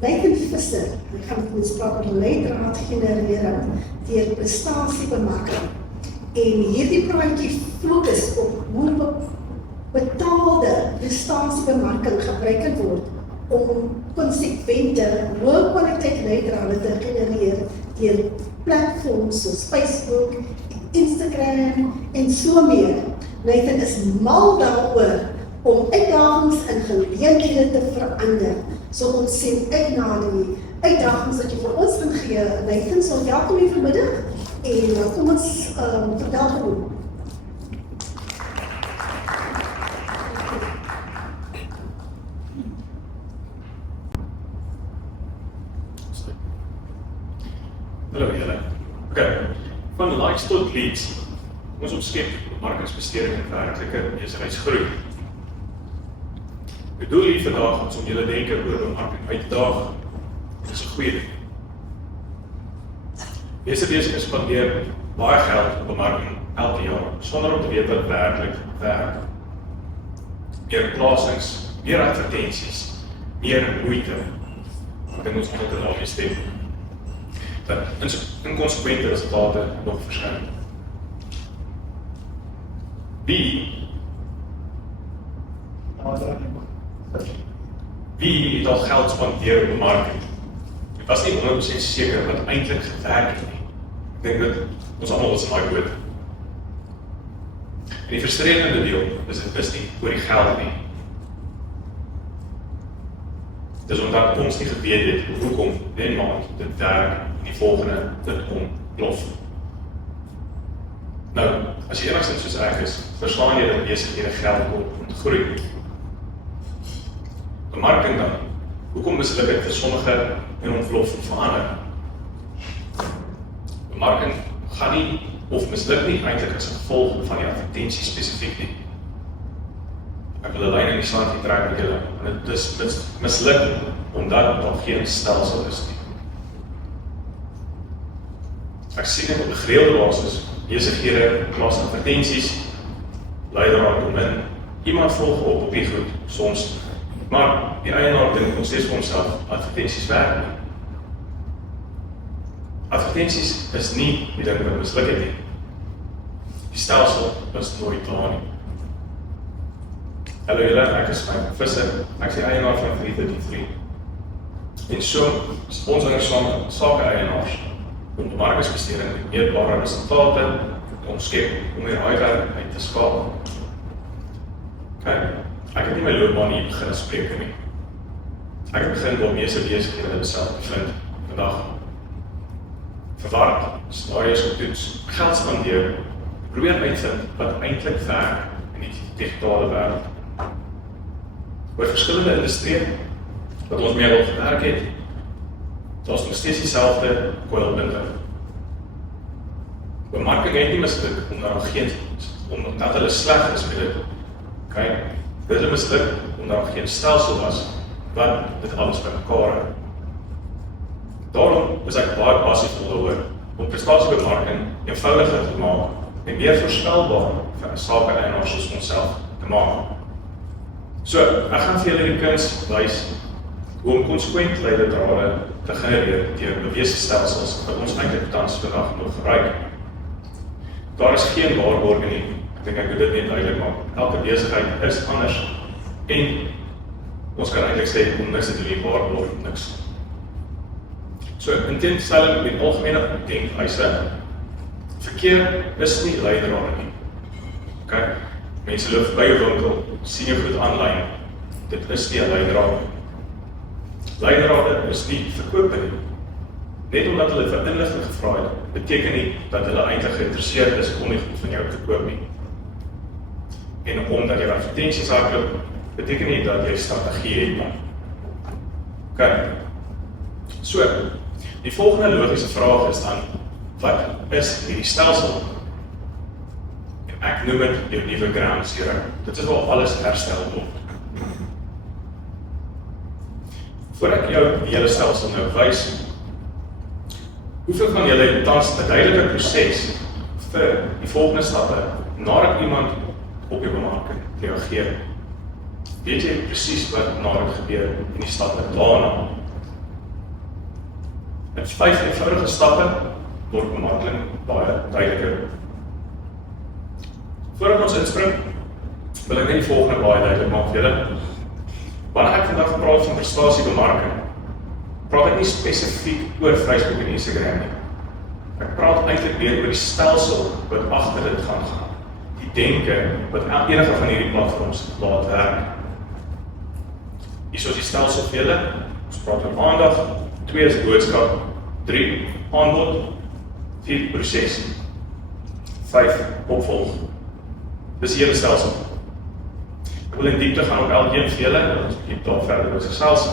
Nathan Visser, hy gaan met ons praat oor leidraadgenerering deur prestasiebemarking. En hierdie praatjie fokus op hoe betaalde prestasiebemarking gebruik kan word om konsekwente, hoë kwaliteit leidrade te genereer deur platforms soos Facebook, Instagram en so meer. Nathan is mal daaroor om uitdagings en geleenthede te verander. So ons sien uit na die uitdagings wat jy vir ons gaan gee. Nathan, so welkom hier vanmiddag en kom ons vertel gewoon. Hallo julle. Van likes tot leads. Ons opskep markingsbesteding en werklike besigheidsgroei. Die doel hier vandag is om julle denke oor bemarking uit te daag. Dit is 'n goeie ding. Meeste besighede spandeer baie geld op bemarking elke jaar, sonder om te weet wat werklik werk. Meer plasings, meer advertensies, meer moeite. Ek dink ons moet dit daarmee stem. Dat inkonsekwente resultate nog verskyn. Wie het al geld spandeer op bemarking? Ek was nie 100% seker wat eintlik gewerk het nie. Ek dink dat ons almal is in daai boot. En die frustrerende deel is dit is nie oor die geld nie. Dis omdat ons nie geweet het hoekom die maand dit werk en die volgende dit ontplof. Nou, as jy enigstens soos ek is, verstaan jy dat besighede geld kom om te groei. Bemarking dan, hoekom misluk dit vir sommige en ontplof vir ander? Bemarking gaan nie of misluk nie eintlik as gevolg van die advertensie spesifiek nie. Ek wil 'n lyn in die sand trek met julle, en dit is misluk omdat daar geen stelsel is nie. Ek sien dit op 'n gereelde basis, besighede plaas advertensies, leidraad kom in, iemand volg op die goed, soms, maar die eienaar dink nog steeds vir homself, advertensies werk nie. Advertensies is nie die ding wat misluk het nie. Die stelsel is nooit daar nie. Hallo julle, ek is Frank Visser, ek is die eienaar van 333. En so sponsor saam sake-eienaars om bemarkingsbesteding met meetbare resultate te omskep om die raaiwerk uit te skaal. Kyk, ek het nie my loopbaan hier begin spreek nie. Ek het begin waar meeste besighede homself bevind vandag. Verward, scenario's getoets, geld spandeer, probeer uitvind wat eintlik werk in die digitale wêreld. Oor verskillende industrieë wat ons mee wil gewerk het, daar is nog steeds dieselfde koilpunte. Bemarking het nie misluk omdat hulle sleg is met dit. Kyk, dit het misluk omdat daar geen stelsel was wat dit alles bymekaar hou. Daarom is ek baie passief oor om prestasiebemarking eenvoudiger te maak en meer voorspelbaar vir 'n sake-eienaar soos onsself te maak. So, ek gaan vir julle die kuns wys hoe om konsekwent leidrade te genereer deur bewese stelsels wat ons eintlik tans vandag nog gebruik. Daar is geen waarborge nie. Ek dink ek moet dit net duidelik maak. Elke besigheid is anders en ons kan eintlik sê om niks te doen nie, waarborg niks. So, in teenstelling met algemene denkwyse, verkeer is nie leidrade nie. Kyk, mense loop by 'n winkel, sien jy goed aanlyn, dit is nie 'n leidraad. Leidrade is nie verkoop nie. Net omdat hulle vir inligting gevra het, beteken nie dat hulle eintlik geïnteresseerd is om die goed van jou te koop nie. En omdat jy advertensies hardloop, beteken nie dat jy strategie het nie. Kyk, so, die volgende logiese vraag is dan, wat is hierdie stelsel? En ek noem dit jou nuwe ground zero. Dit is waar alles herstel word. Voordat ek jou die hele stelsel nou wys, hoeveel van julle het tans 'n duidelike proses vir die volgende stappe nadat iemand op jou bemarking reageer? Weet jy presies wat nadat gebeur in die stappe daarna? Met 5 eenvoudige stappe word bemarking baie duideliker. Voordat ons inspring, wil ek net die volgende baie duidelik maak vir julle. Wanneer ek vandag praat van prestasiebemarking, praat ek nie spesifiek oor Facebook en Instagram nie. Ek praat eintlik meer oor die stelsel wat agter dit gaan. Die denke wat enige van hierdie platforms laat werk. Hier is die stelsel vir julle. Ons praat oor aandag, 2 is boodskap, 3 aanbod, 4 proses, 5 opvolg. Dis die hele stelsel. Ek wil in diepte gaan op elkeen vir julle, ons kyk daar verder oor gesels.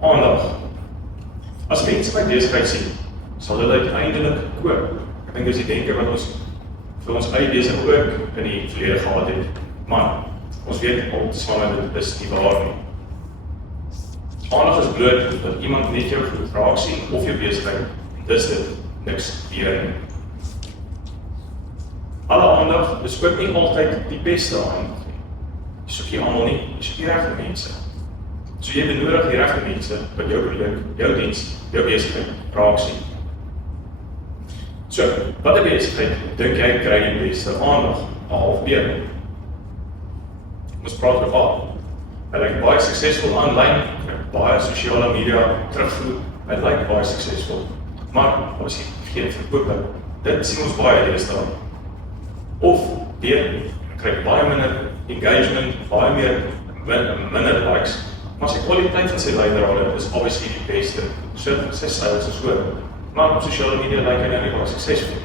Aandag. As mense my besigheid sien, sal hulle uiteindelik koop. Ek dink dis die denke wat ons vir ons eie besigheid ook in die verlede gehad het. Maar ons weet al swaar dit is nie waar nie. Aandag is bloot dat iemand net jou goed raak sien of jou besigheid, dis dit niks meer nie. Alle aandag is ook nie altyd die beste aandag nie. Jy soek nie almal nie, jy soek die regte mense. So jy benodig die regte mense wat jou produk, jou diens, jou besigheid raak sien. So, wat 'n besigheid dink jy kry die beste aandag? A of B? Ons praat oor A. Hy lyk baie suksesvol aanlyn, baie sosiale media terugvoer, hy lyk baie suksesvol. Maar, ons het geen verkope. Dit sien ons baie deesdae. Of B, kry baie minder engagement, baie minder likes, maar sy kwaliteit van sy leidrade is obviously die beste. So, sy sales is hoog. Maar op sosiale media lyk hy nou nie baie suksesvol.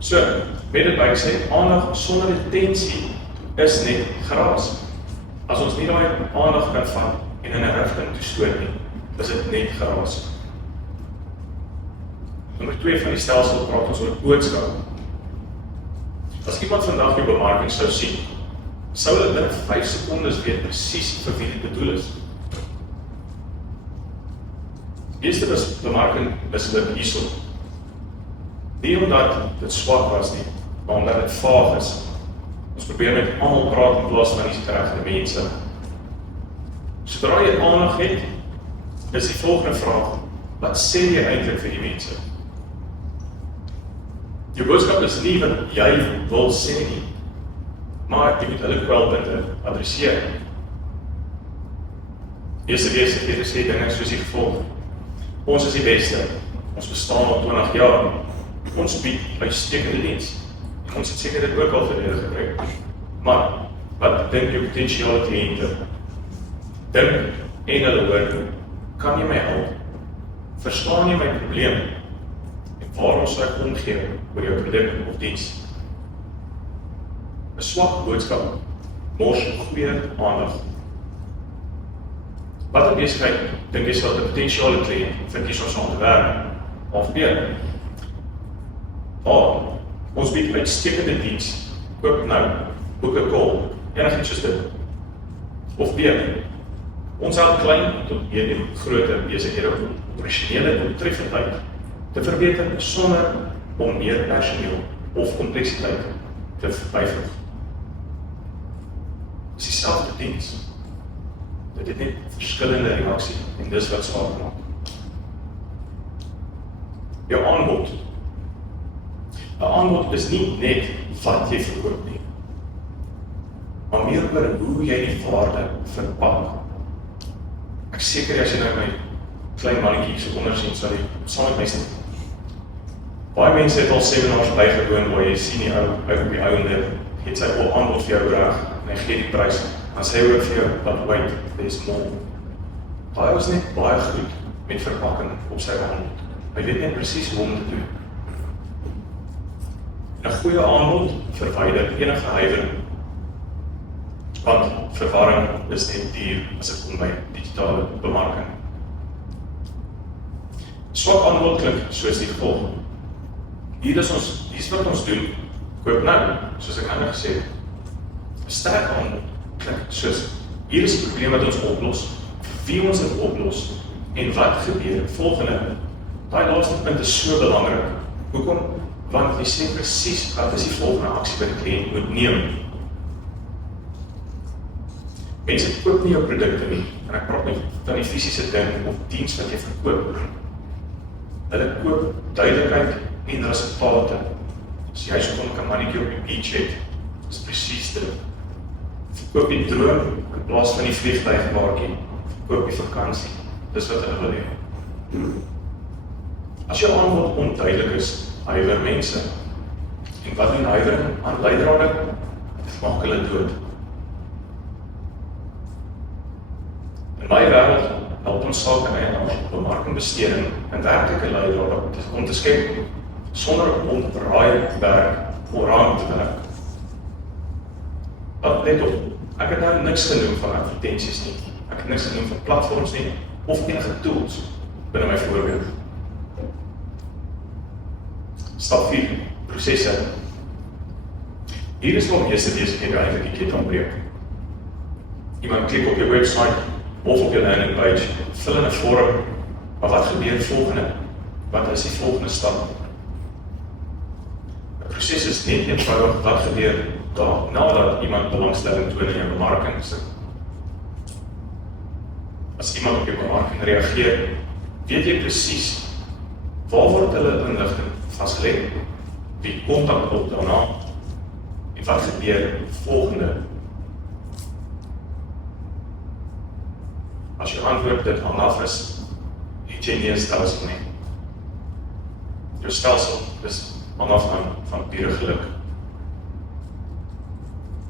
So, met dit bygesê, aandag sonder intensie is net geraas. As ons nie daai aandag kan vat en in 'n rigting toestoot nie, is dit net geraas. Nommer 2 van die stelsel praat ons oor boodskap. As iemand vandag jou bemarking sou sien, sou hulle binne 5 sekondes weet presies vir wie dit bedoel is. Die eerste bemarking misluk hierso. Nie omdat dit swak was nie, maar omdat dit vaag is. Ons probeer met almal praat in plaas van die regte mense. Sodra jy aandag het, is die volgende vraag: wat sê jy eintlik vir die mense? Jou boodskap is nie wat jy wil sê nie, maar jy moet hulle kwelpunte adresseer. Eerste besighede sê dinge soos die gevolg: ons is die beste, ons bestaan al 20 jaar, ons bied uitstekende diens. Ons het seker dit ook al verlede gebruik. Maar, wat dink jou potentiële kliënte? Dink en hulle hoor, kan jy my help? Verstaan jy my probleem? En waarom sou ek omgee oor jou produk of diens? 'n swak boodskap mors goeie aandag. Wat 'n besigheid dink jy sal 'n potentiële kliënt vind hier ons aan te werk? Of B? Ons bied uitstekende diens, koop nou, boek 'n call, enigiets soos dit. Of B, ons help klein tot medium grote besighede om operasionele doeltreffendheid te verbeter sonder om meer personeel of kompleksiteit te byvoeg. Dis dieselfde diens. Dit het net verskillende reaksie en dis wat saak maak. Jou aanbod. 'n aanbod is nie net wat jy verkoop nie, maar meer oor hoe jy die waarde verpak. Ek seker as jy nou my klein mannetjie hier so onder sien, sal jy saam met my sien. Baie mense het al seminars bygewoon waar jy sien die ou op die ouende het sy aanbod vir jou reg en hy gee die prys. Dan sê hy ook vir jou, but wait, there's more. Daai was net baie goed met verpakking op sy aanbod. Hy weet net presies hoe om te doen. 'n goeie aanbod verwyder enige huiwering, want verwarring is net duur as dit kom by digitale bemarking. Swak aanbod klink soos die gevolg. Hier is wat ons doen, koop nou, soos ek nou gesê het. 'n sterk aanbod klink soos, hier is die probleem wat ons oplos, wie ons dit oplos, en wat gebeur volgende. Daai laaste punt is so belangrik. Hoekom? Want jy sê presies wat is die volgende aksie wat die kliënt moet neem. Mense koop nie jou produkte nie, en ek praat nie van die fisiese ding of diens wat jy verkoop. Hulle koop duidelikheid en resultate. As jy so 'n mannetjie op die beach het, is presies dit. Verkoop die droom in plaas van die vliegtuigkaartjie, verkoop die vakansie. Dis wat hulle wil hê. As jou aanbod onduidelik is, huiwer mense. En wat doen huiwering aan leidrade? Dit maak hulle dood. In my wêreld help ons sake eienaars op bemarkingbesteding en werklike leidrade om te skep sonder om raai werk vooraan te werk. Let op, ek het nou niks genoem van advertensies nie. Ek het niks genoem van platforms nie of enige tools binne my voorbeeld. Stap 4, prosesse. Hier is nog eerste besighede eintlik die kettingbreuk. Iemand klik op jou website of op jou landing page, vul in 'n vorm, maar wat gebeur volgende? Wat is die volgende stap? 'n Proses is net eenvoudig wat gebeur nadat iemand belangstelling toon in jou bemarking. As iemand op jou bemarking reageer, weet jy presies waar word hulle inligting vasgelê, wie kontak op daarna en wat gebeur volgende. As jou antwoord dit hang af is, het jy nie 'n stelsel nie. Jou stelsel is hang af van pure geluk.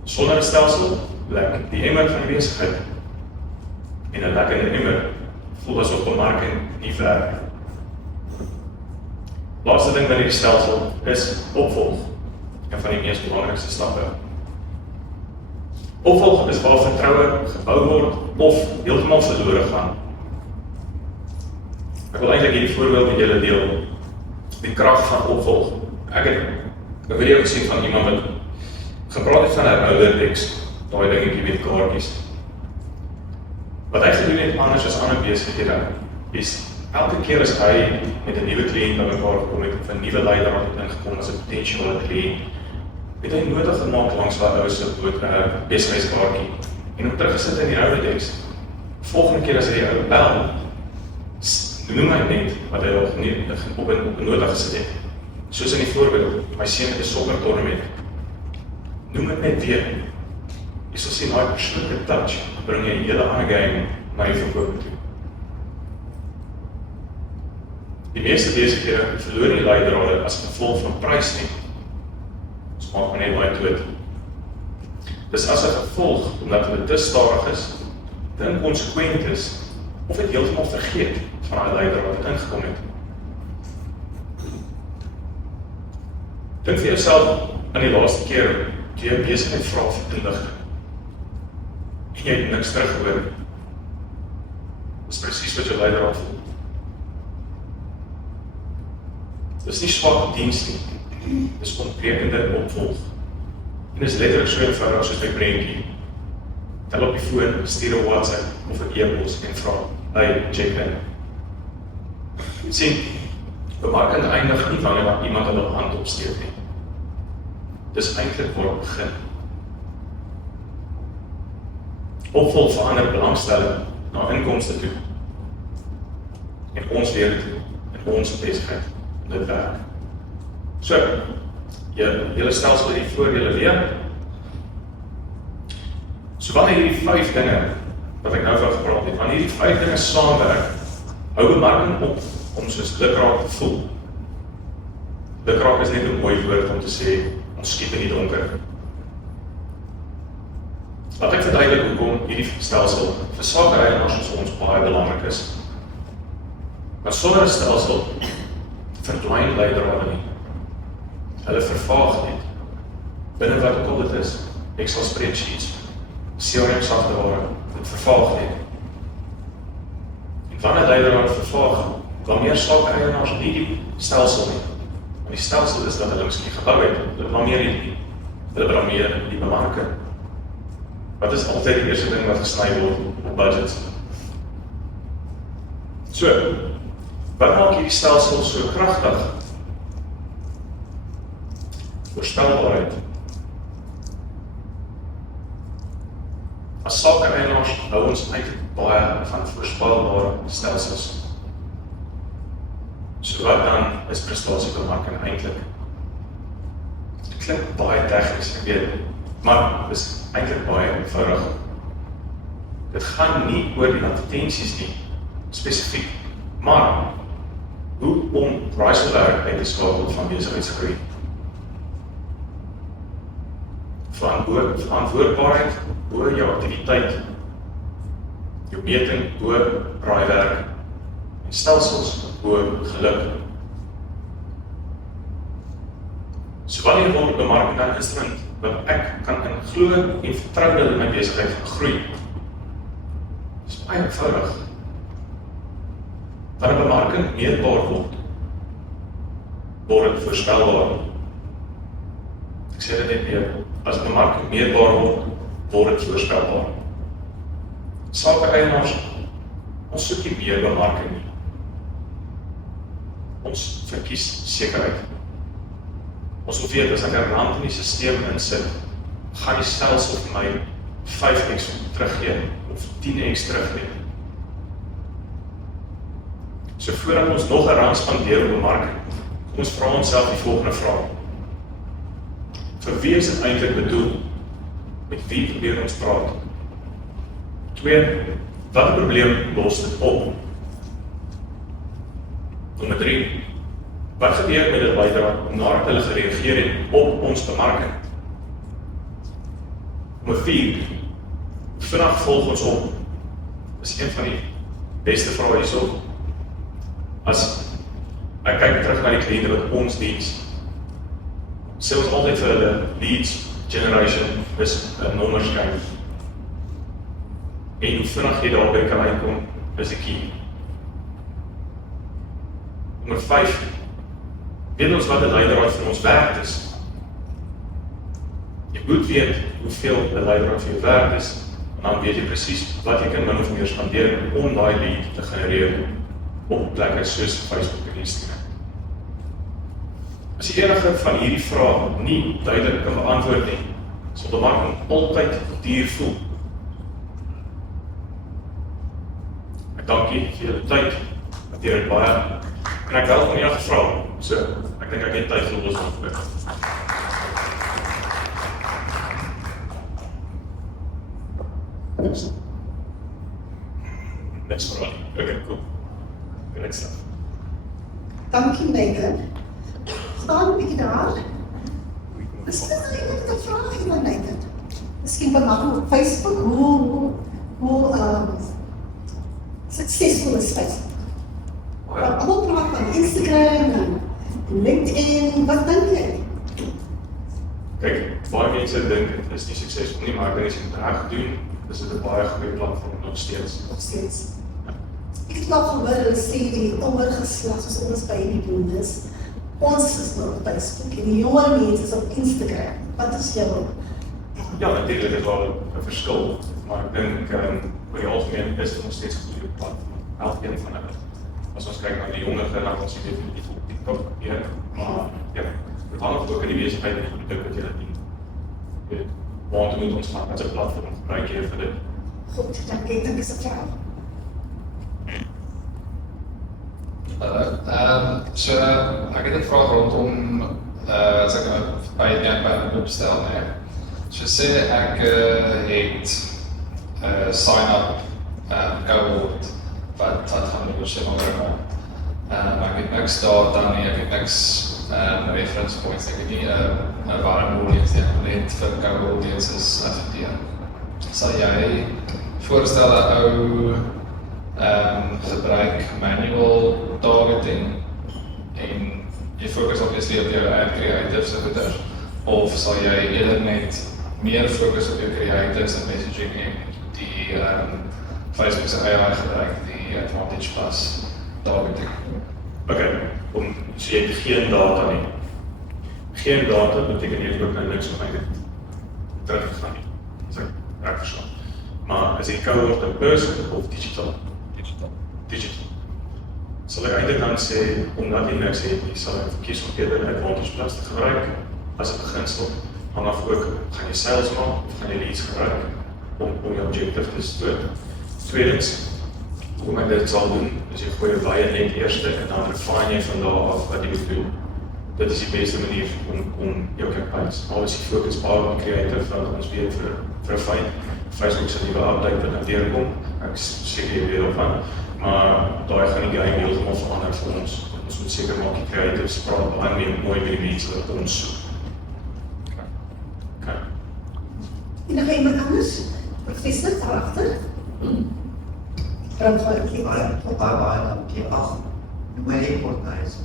Sonder 'n stelsel lek die emmer van die besigheid. En 'n lekkende emmer voel asof bemarking nie werk. Laaste ding by die stelsel is opvolg. Een van die mees belangrikste stappe. Opvolg is waar vertroue gebou word of heeltemal verlore gaan. Ek wil eintlik hierdie voorbeeld met julle deel. Die krag van opvolg. Ek het 'n video gesien van iemand wat gepraat het van 'n Rolodex, daai dingetjie met kaartjies. Wat hy gedoen het anders as ander besighede is elke keer as hy met 'n nuwe kliënt bymekaar gekom het of 'n nuwe leier het ingekom as 'n potensiële kliënt, het hy nota gemaak langs wat ou se besigheidskaartjie en hom teruggesit in die Rolodex. Volgende keer as hy die ou bel, noem hy net wat hy al op 'n nota gesit het. Soos in die voorbeeld, my seun het 'n sokkertoernooi. Noem dit net weer. Jy sal sien daai persoonlike touch bring jy 'n hele ander game na die verkoop toe. Die meeste besighede verloor die leidrade as gevolg van prys nie. Ons maak maar net baie dood. Dis as 'n gevolg omdat hulle te stadig is, te inkonsekwent is, of het heeltemal vergeet van daai leidraad wat ingekom het. Dink vir jouself aan die laaste keer toe jy besigheid vra vir inligting en jy het niks teruggehoor. Dis presies wat jou leidraad voel. Dis nie swak diens nie, dis ontbrekende opvolg. En dis letterlik so eenvoudig soos my prentjie. Tel op die foon, stuur 'n WhatsApp of 'n e-pos en vra, hey, check in. Sien, bemarking eindig nie wanneer iemand hulle hand opsteek nie. Dis eintlik waar het begin. Opvolg verander belangstelling na inkomste toe. En ons leer dit in ons besigheid. Dit werk. So, julle stelsel hierdie voor julle leer. So wanneer hierdie 5 dinge, wat ek nou van gepraat het, wanneer hierdie 5 dinge saamwerk, hou bemarking op om soos lukraak te voel. Lukraak is net 'n mooi woord om te sê, ons skiet in die donker. Laat ek verduidelik hoekom hierdie stelsel vir sakeeienaars soos ons baie belangrik is. Maar sonder 'n stelsel verdwyn leidrade nie. Hulle vervaag net. Binne wat ook al dit is, Excel spreadsheets, CRM software, dit vervaag net. En wanneer leidrade vervaag, blameer sakeeienaars nie die stelsel nie. Want die stelsel is dat hulle miskien gebou het, hulle blameer nie. Hulle blameer die bemarking. Wat is altyd die eerste ding wat gesny word op budgets? So, wat maak hierdie stelsel so kragtig? Voorspelbaarheid. As sake-eienaars hou ons eintlik baie van voorspelbare stelsels. So wat dan is prestasiebemarking eintlik? Dit klink baie tegnies, ek weet, maar dit is eintlik baie eenvoudig. Dit gaan nie oor die advertensies nie, spesifiek, maar hoe om raaiselwerk uit te skakel van besigheidsgroei. Verantwoordbaarheid bo jou aktiwiteit, jou meting bo raaiwerk en stelsels bo geluk. So wanneer word bemarking 'n instrument wat ek kan in glo en vertrou dat in my besigheid gaan groei? Dis baie eenvoudig. Wanneer bemarking meetbaar word dit voorspelbaar. Ek sê dit net weer, as bemarking meetbaar word dit voorspelbaar. Sake-eienaars, ons soek nie meer bemarking nie. Ons verkies sekerheid. Ons wil weet, as ek 'n rand in die stelsel insit, gaan die stelsel vir my 5x teruggee, of 10x teruggee. So voordat ons nog 'n rand spandeer op bemarking, kom ons vra onsself die volgende vraag. Vir wie is dit eintlik bedoel? Met wie probeer ons praat? 2. Wat probleem los dit op? Nommer 3. Wat gebeur met dit leidraad nadat hulle gereageer het op ons bemarking? Nommer 4. Vinnig volg ons op. Dis een van die beste vrae hierso. As ek kyk terug na die kliënte wat ons diens, sê ons altyd vir hulle, leads generation is 'n nommerskyn. En hoe vinnig jy daarby kan uitkom, is die key. Nommer 5. Weet ons wat 'n leidraad vir ons werd is? Jy moet weet hoeveel 'n leidraad vir jou werd is, en dan weet jy presies wat jy kan min of meer spandeer om daai lead te genereer op plekke soos Facebook en Instagram. As jy enige van hierdie vrae nie duidelik kan beantwoord nie, sal bemarking altyd duur voel. Ek dankie vir julle tyd, waardeer dit baie, en ek wel van julle gevra, so ek dink ek het tyd vir ons antwoord. Next vraag, okay, cool. Good stuff. Dankie Megan. Staan 'n bietjie daar. Miskien is dit net 'n vraag van Megan. Miskien bemarking op Facebook, hoe suksesvol is Facebook? Almal praat van Instagram en LinkedIn, wat dink jy? Kyk, baie mense dink dit is nie suksesvol nie, maar ek dink as jy dit reg doen, is dit 'n baie goeie platform nog steeds. Nog steeds. Ek het al gehoor, hulle sê die ondergeslag, soos ons by die boondes, ons is nou op Facebook en die jonger mense is op Instagram. Wat is jou? Ja, natuurlijk is wel een verschil, maar ik denk voor die algemeen is het nog steeds een goede platform. Elkeen van hen. Als we kijken naar de jongere generatie, definitief op TikTok. Ja, maar ja, het hangt ook in die bezigheid en de producten die je dient. Want moet ons gaan met zijn platform gebruiken voor dit. Goed, dank je. Dank is de vraag. So ek het 'n vraag rondom as ek by die opstel, nee. So sê ek het sign-up cohort wat gaan oor sy maar ek het niks data nie, ek het niks reference points, ek het nie 'n warm audience net vir cohort audiences adverteer. Sal jy voorstel 'n ou gebruik manual targeting en jy fokus obviously op jou ad creatives en goeders, of sal jy eerder net meer fokus op jou creatives en messaging en die Facebook se AI gebruik, die Advantage Plus targeting? Oké, so jy het geen data nie. Geen data beteken jy ook nou niks van my terug gaan nie. Dis ek verstaan. Maar as jy cohort in person of digital? Digital. Sal ek eintlik dan sê, omdat jy niks het, jy sal ek verkies om eerder Advantage Plus te gebruik as 'n beginsel. Hang af ook, gaan jy sales maak of gaan jy leads gebruik? om jou objective te stoot. Tweedens, hoe ek dit sal doen, is jy gooi jou baie net eerste en dan refine jy van daar af wat jy moet doen. Dit is die beste manier om jou campaigns. Alles die focus baie op creative, want ons weet vir 'n fyn. Facebook se nuwe update wat nou deurkom, ek seker jy weet daarvan, maar daai gaan die game heeltemal verander vir ons. Ons moet seker maak die creatives praat baie meer mooi met die mense wat ons soek. Okay. En nog iemand anders? Professor, daarachter? Dan ga ik baie dankie. Ag, my report is.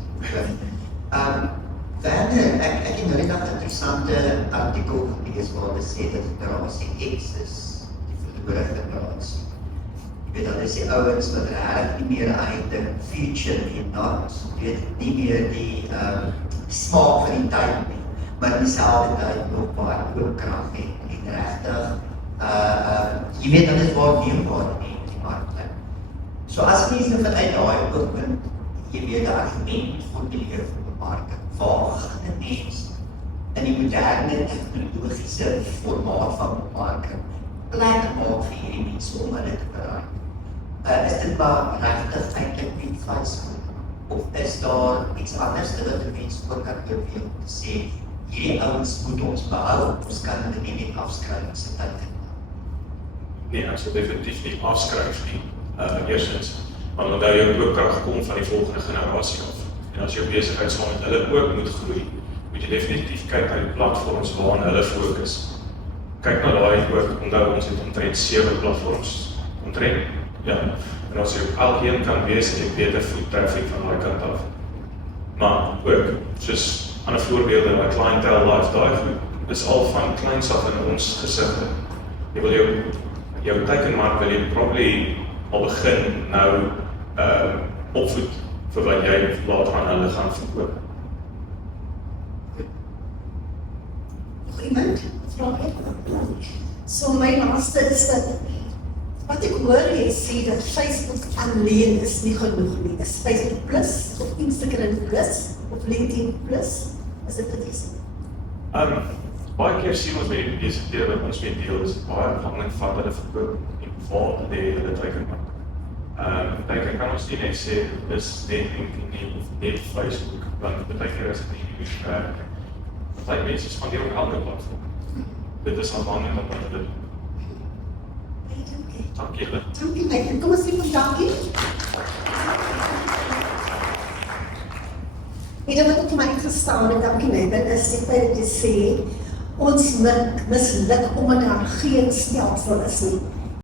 Verder, ek het nou net 'n interessante artikel gelees waar hulle sê dat generasie X is die verlore generasie. Jy weet, dat is die ouens wat regtig nie meer uit future en not, jy weet, nie meer die smaak van die tyd nie, maar dieselfde tyd nog baie oorkrag het en regtig, jy weet, dat is waar neembaar in die markt. So as mense vanuit daai oogpunt, jy weet, die argument formuleer vir die markt, waar gaan 'n mens in die moderne tegnologiese formaat van bemarking plek maak vir hierdie mense om hulle te bereik? Is dit maar regtig eintlik nie Facebook? Of is daar iets anders wat 'n mens ook kan oorweeg om te sê, hierdie ouens moet ons behou, ons kan hulle nie net afskryf in sy tyd nie? Nee, ek sal definitief nie afskryf nie, eerstens. Want onthou jou koopkrag kom van die volgende generasie af. En as jou besigheid saam met hulle ook moet groei, moet jy definitief kyk na die platforms waaraan hulle fokus. Kyk na daai ook, onthou ons het omtrent 7 platforms, omtrent, ja. En as jy op elkeen kan wees, het jy beter foot traffic van daai kant af. Maar ook, soos ander voorbeelde, like clientele live, daai goed, is al van kleins af in ons gesigte. Jy wil jou teikenmark wil jy probably al begin nou opvoed vir wat jy later aan hulle gaan verkoop. Nog iemand? Vraag? So my laaste is dat, wat ek hoor jy sê dat Facebook alleen is nie genoeg nie. Is Facebook Plus, of Instagram Plus, of LinkedIn Plus? Is dit wat jy sê? Baie keer sien ons met die besighede wat ons mee deel, is baie afhanklik van wat hulle verkoop en waar hulle teikenmark. Ek kan ons nie net sê, is net LinkedIn of net Facebook, want baie keer is dit nie die werk. Baie mense spandeer op ander platform. Dit is afhanklik van wat hulle doen. Dankie julle. Dankie my, kom ons sê van dankie. Weet wat ek my gestaan het, dankie my, dit is die feit dat jy sê, ons misluk omdat daar geen stelsel is nie.